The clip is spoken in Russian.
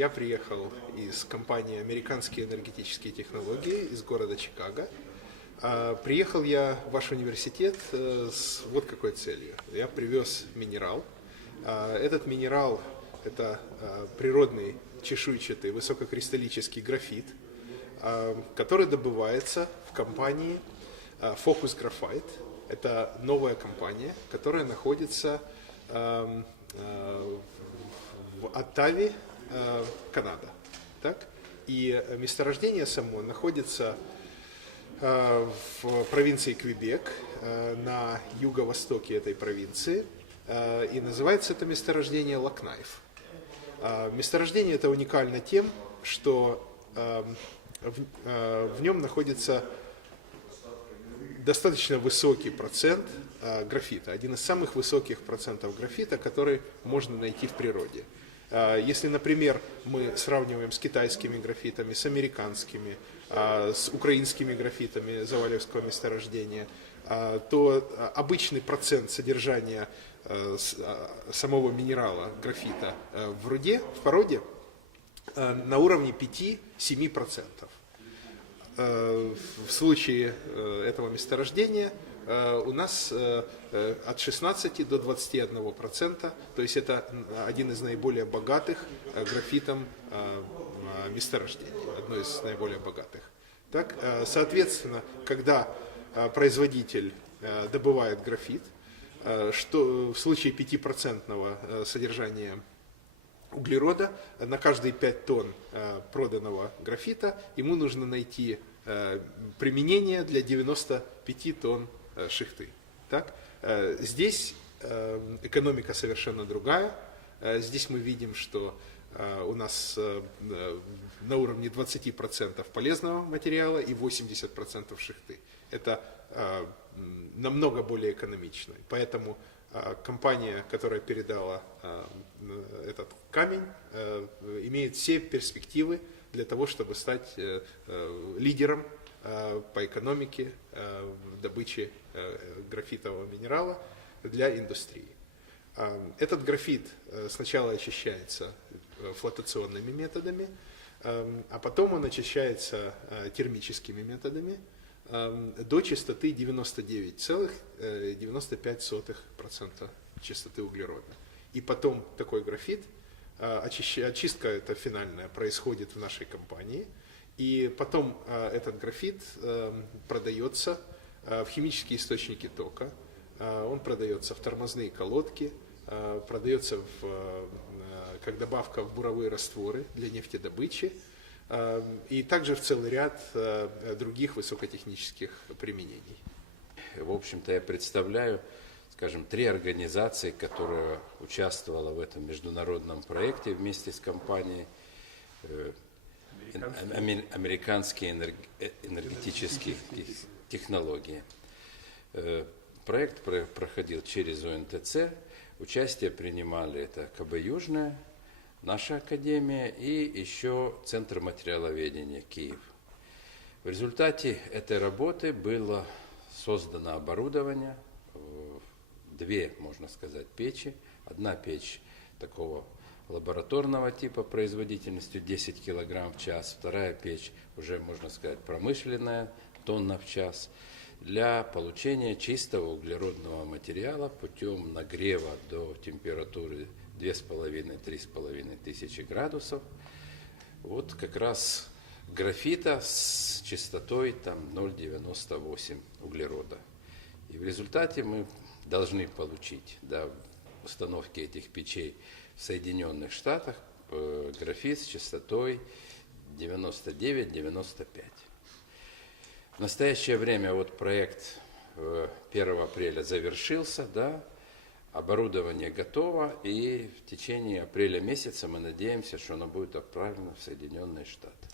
я приехал из компании «Американские энергетические технологии» из города Чикаго. А, Приехал я в ваш университет э, с вот какой целью. Я привез минерал. А, Этот минерал – это а, природный чешуйчатый высококристаллический графит, который добывается в компании Focus Graphite. Это новая компания, которая находится в Оттаве, Канада. Так? И э, месторождение само находится э, в провинции Квебек, э, на юго-востоке этой провинции. Э, И называется это месторождение Лакнайф. Месторождение это уникально тем, что в, э, нем находится достаточно высокий процент э, графита, один из самых высоких процентов графита, который можно найти в природе. Э, Если, например, мы сравниваем с китайскими графитами, с американскими, э, с украинскими графитами Завалевского месторождения, э, то обычный процент содержания самого минерала графита в руде, в породе, на уровне 5-7%. Э, В случае э, этого месторождения у нас э, э, от 16 до 21 процента, то есть это один из наиболее богатых э, графитом э, месторождений, одно из наиболее богатых. Так, э, соответственно, когда э, производитель э, добывает графит, э, что в случае 5% э, содержания углерода на каждые 5 тонн э, проданного графита ему нужно найти э, применение для 95 тонн э, шихты. Так? Э, Здесь э, экономика совершенно другая. Э, Здесь мы видим, что э, у нас э, э, на уровне 20% полезного материала и 80% шихты. Это э, намного более экономично. Поэтому э, компания, которая передала э, этот камень, э, имеет все перспективы для того, чтобы стать э, э, лидером э, по экономике э, в добыче э, графитового минерала для индустрии. Этот графит э, сначала очищается э, флотационными методами, а потом он очищается э, термическими методами до частоты 99,95% частоты углерода. И потом такой графит, э, очистка эта финальная происходит в нашей компании, и потом э, этот графит эм, продается э, в химические источники тока, Э, Он продается в тормозные колодки, э, продается в, как добавка в буровые растворы для нефтедобычи э, и также в целый ряд других высокотехнических применений. В общем-то, я представляю, скажем, три организации, которые участвовала в этом международном проекте вместе с компанией. Американские э, энергетические тех- технологии. Э, Проект про- проходил через ОНТЦ. Участие принимали это КБ «Южная», наша академия и еще Центр материаловедения Киев. В результате этой работы было создано оборудование, э, две, можно сказать, печи. Одна печь такого лабораторного типа производительностью 10 килограмм в час, вторая печь уже, можно сказать, промышленная, тонна в час, для получения чистого углеродного материала путем нагрева до температуры 2,5-3,5 тысячи градусов. Вот как раз графита с частотой там 0,98 углерода. И в результате мы должны получить до установки этих печей в Соединенных Штатах э, графит с частотой 99-95. В настоящее время вот проект э, 1 апреля завершился, да, оборудование готово, и в течение апреля месяца мы надеемся, что оно будет отправлено в Соединенные Штаты.